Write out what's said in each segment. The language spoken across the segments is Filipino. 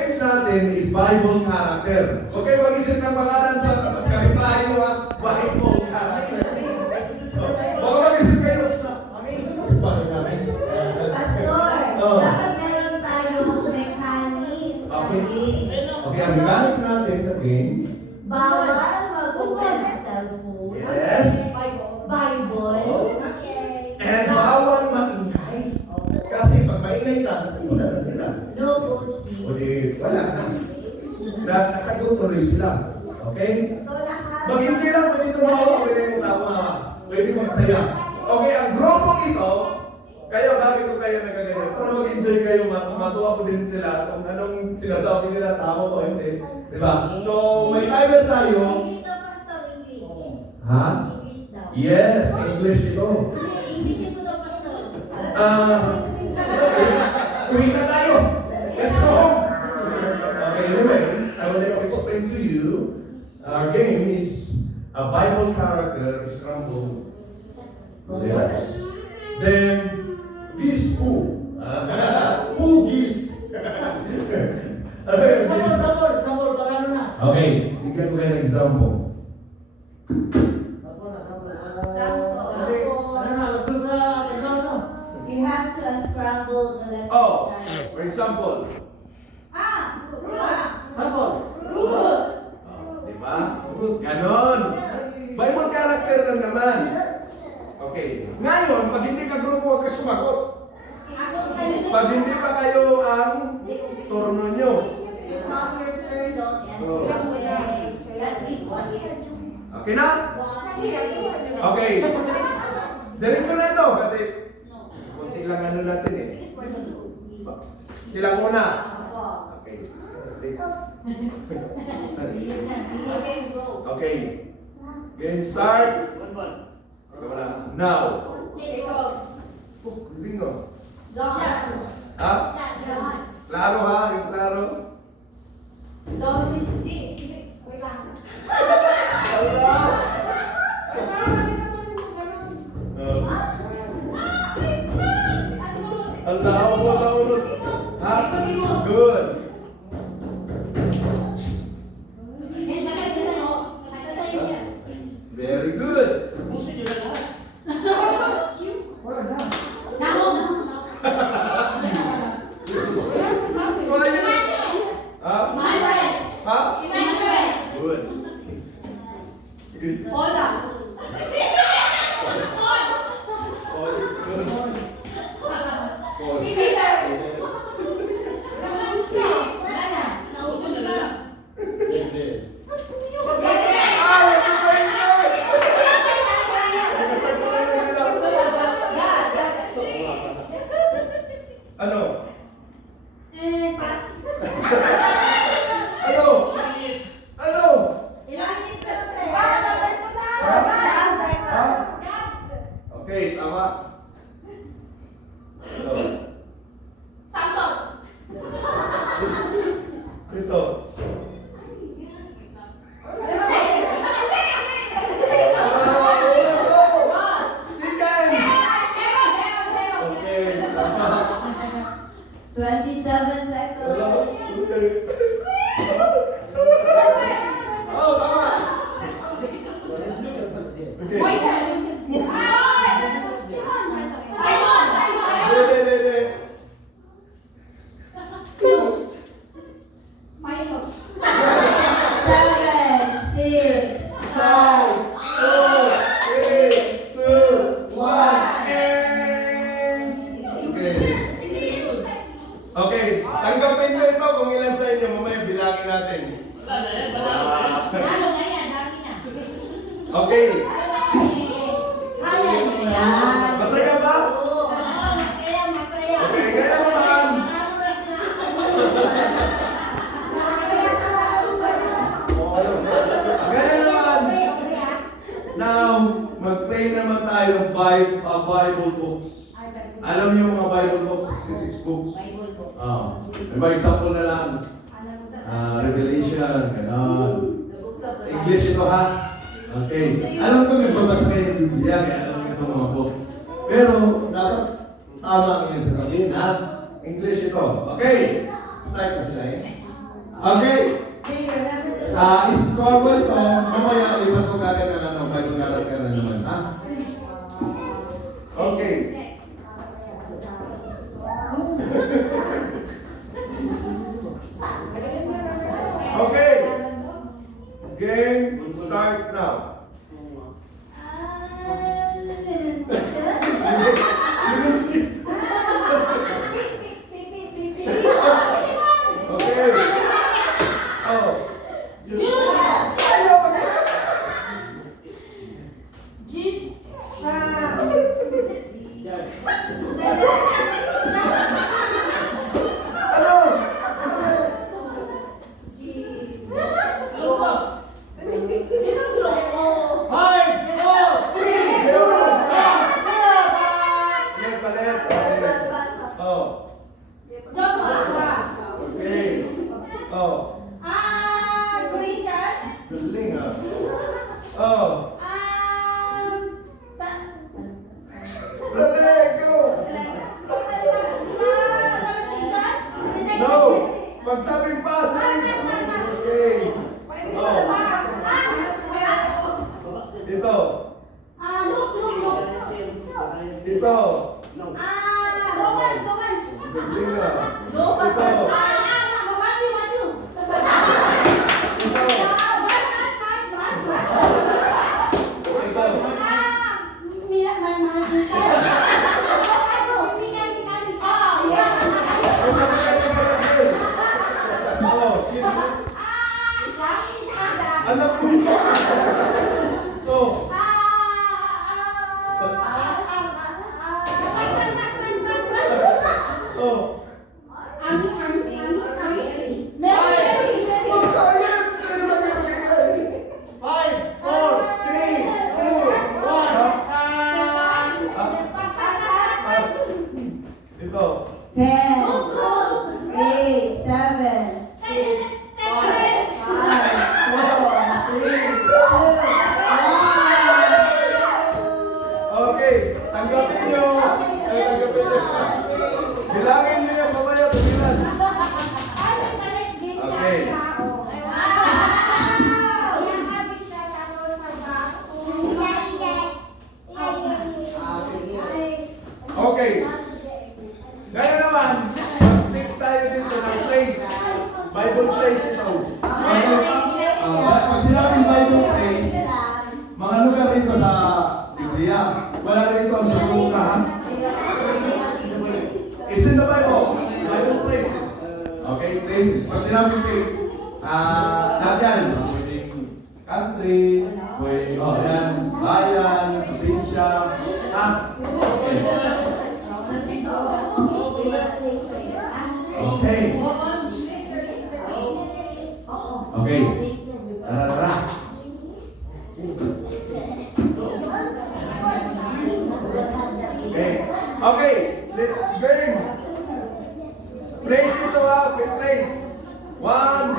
games natin is Bible character. Okay, mag-isip ng pangalan sa kapit tayo ha. Bible character. So, baka mag-isip kayo. Bakit namin? Pastor, Oh. dapat meron tayong mechanics sa Okay. game. Okay, ang mechanics natin sa game. Bawal mag-open ng cellphone. Yes. Bible. And bawal maingay. Kasi pag maingay ka, nasagutan na nila. No bullshit. O di, wala na. Nasagot tuloy sila. Okay? So lahat. Mag-enjoy lang, pwede tumawa, pwede mo tama, pwede mo masaya. Okay, ang grupong ito, kaya bakit ko kayo nagaganyan? Para mag-enjoy kayo, mas matuwa po din sila kung anong sinasabi nila, tama o hindi. Diba? So, may timer tayo. English daw, Pastor, English. Ha? English daw. Yes, English ito. English ito daw, Pastor. Uwi na tayo. Let's go home. Okay, anyway, I would like to explain to you, our game is a Bible character is crumbled. Yes. Then, this who? Who gives? Okay, bigyan ko kayo ng example. You have to unscramble the letter. Oh, for example. Diba? Ganon. Bible character lang naman. Okay. Ngayon, pag hindi ka grupo, huwag ka sumagot. Pag hindi pa kayo ang turno nyo. It's not your turn, don't Oh. answer. Okay na? Okay. Diretso na ito kasi kunti lang ano natin eh. Sila muna. Okay. Okay. Game start. Now. Lingo. Ha? Klaro ha? Yung klaro? Allah! Allah! Ha? Good. Very good. Ha? Ha? Good. Good. All good. All. Ano? Ano? Ano? Okay, tama. Ano? Ito. Second. Okay, tama. 27 seconds. Oh, tama. Okay. Hindi. 7, 6, 5. 4, 3, 2, 1, and... Okay, tanggapin nyo ito kung ilan sa inyo, mamaya bilangin natin. Okay, masaya ba? Okay, kaya naman. Kaya naman. Now, mag-play naman tayo ng Bible books. Alam niyo mga Bible books, 66 books. May example na lang. Revelation, gano'n. English ito ha? Okay. Alam ko nagbabasa kayo ng Biblia, kaya alam niyo itong mga books. Pero, dapat tama ang inyong sasabihin ha? English ito. Okay. Start na sila eh. Okay. Okay, remember this. Scrabble to, mamaya iba ko kagad na ano, bago kalat ka na naman, ha? Okay. Okay. Game start now. Okay. Oh. Ano? Palit, palit. Oh. Okay. Oh. Galing ah. Oh. Dali, go. No. Pagsabing pass. Okay. Oh. Dito. Dito. Galing ah. No, pass. Dito. Dito. Dito. Oh. Anak ko. Oh. Oh. Magkayat! Tayo lang yung magkayat. 5, 4, 3, 2, 1, Pass. Dito. 10, 8, 7, 6, 5, 4, 3, 2, 1. Okay. Tanggapin nyo. Tanggapin nyo. Bilangin nyo yung mamaya. Bilan. Okay. Okay. Ngayon naman, mag-pick tayo dito ng place. Bible place ito. Pag sinabing Bible place, mga lugar rito sa Biblia. Wala rito ang susuka, ha? It's in the Bible. Bible places. Okay, places. Pag sinabing place, lahat yan. Pwedeng country, pwedeng bayan, probinsya, okay. Okay. Okay. Tara. Okay. Okay. Let's burn. Place ito ha. Place. One.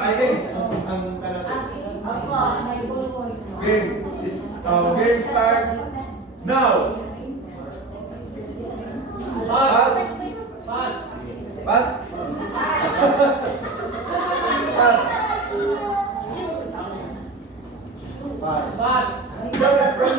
I think. Ang kanat. Game. Game starts now. Pass. Pass. Pass. Pass. Pass. Pass. Yeah, very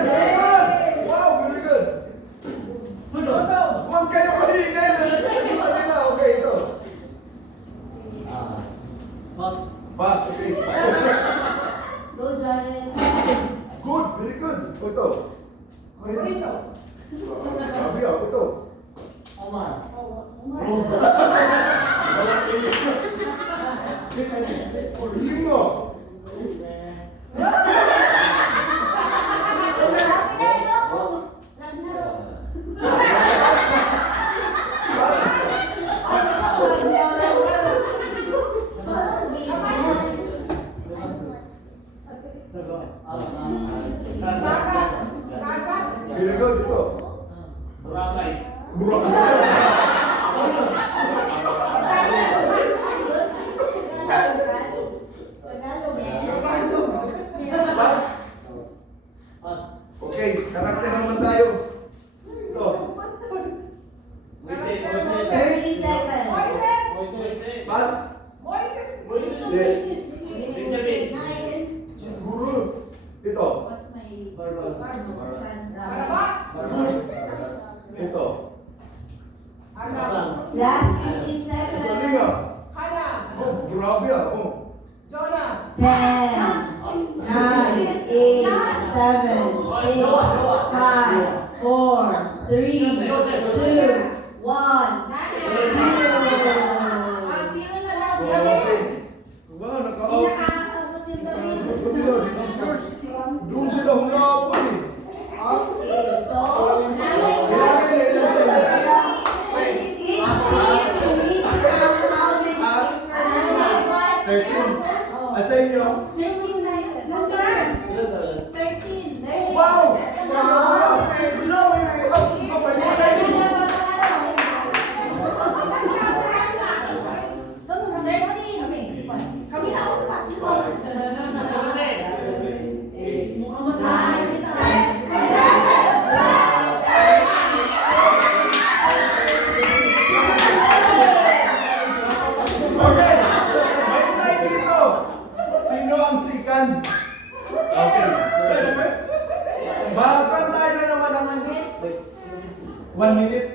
good. Wow, very good. Huwag kayo mahingal. Okay, ito. Pass, okay. Go, Jared. Good, very good. Ito. Sabi ako, ito. Omar. Hindi mo. Very good, ito. Boracay. Ito. Last 15 seconds. Oh, grabe ah. Oh. 10, 9, 8, 7, 6, 5, 4, 3, 2, 1, 0. Wow, naka-out. This is yours. Doon sila humabol eh. Okay, so Kailangan nila sa each piece you need to count how many fingers you have. 13. Asa inyo? Wow! Wow! Blow it up! Okay! May tayo dito! Sino ang sikan? Okay. Bakit tayo na naman ang 1 minute? 1 minute.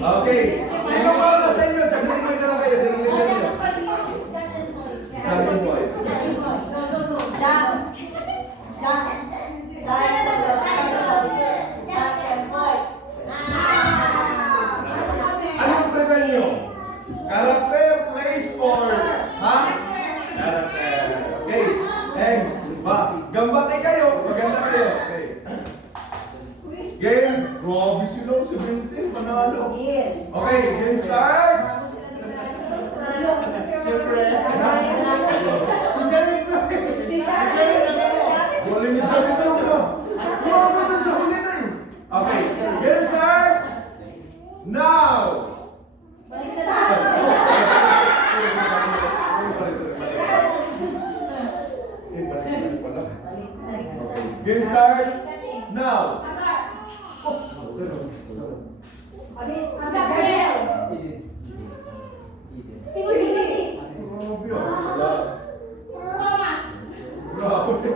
Okay. Sino ba na sa inyo? Chagrin mo na lang kayo. Sino mo na kayo? Chagrin mo kayo. Anong prefer nyo? Character, place, or... Ha? Character. Okay. Heng. Ba? Gambate kayo. Maganda kayo. Okay. Game. Grabe sila. 17. Panalo. Okay. Game start. Siyempre. Galing yung sabi mo ka. Grabe na sa huli na yun. Okay. Game start. Now. Game start now. Grabe.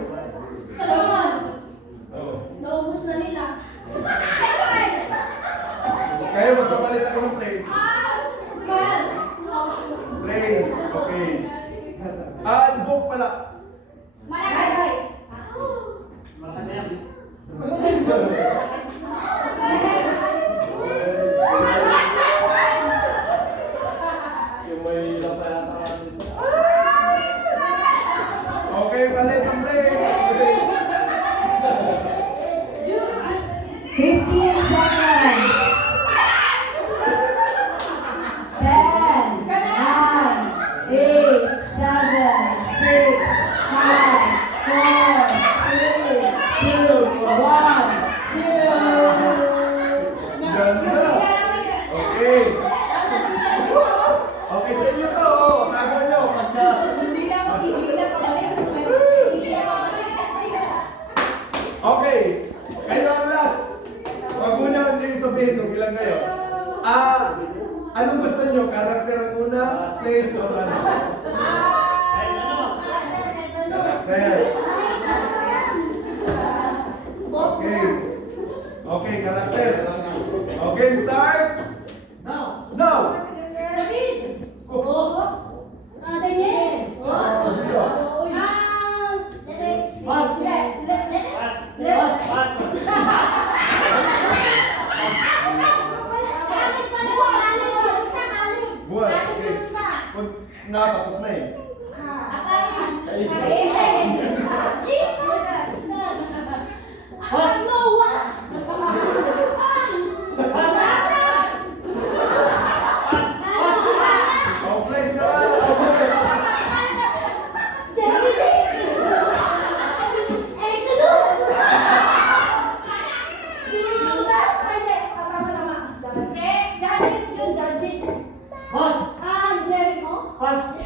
Kaya magkapalit ako ng place. Place. Okay. Book pala. Yung may hirap na yata ka dito. Okay, palit ang place. 15 seconds. 10, 9, 8, 7, 6, 5, 4, 3, 2, 1, 0. Ganda. Okay. Okay sa inyo to. Tago nyo. Pagka. Okay. Kayo ang last. Wag muna ang name sabihin kung ilan kayo. Anong gusto nyo? Karakter ang una? Place or ano? Karakter. Okay. Okay, karakter. Okay, start. Now. Now. Buwan. Okay. Nakatapos na eh. Oh, place na lang. Pass.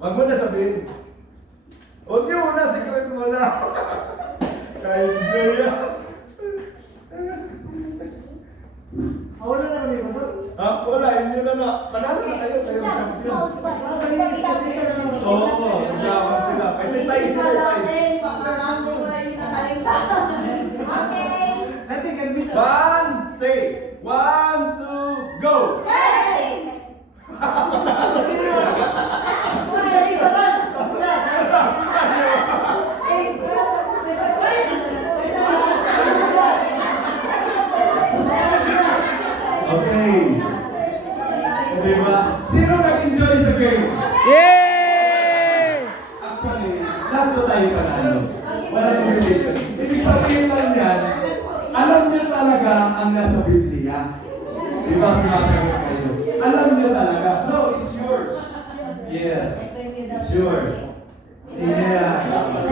Wag mo na sabihin. Huwag niyo muna, secret muna. Ka-enjoy yan. Wala na kami basta. Ha? Wala, yun na na. Panalo na kayo, kayo champion. Oo, yaman sila. Kasi tayo sila tayo. Natin kan bita. One, say, 1, 2, go! Okay. Diba? Sino nag-enjoy sa game? Yay! Actually, lahat po tayo panalo. Walang competition. Ibig sabihin lang yan, alam niyo talaga ang nasa Biblia. Di ba sumasagot kayo? Alam niyo talaga. No, it's yours. Yes. It's yours. Yeah.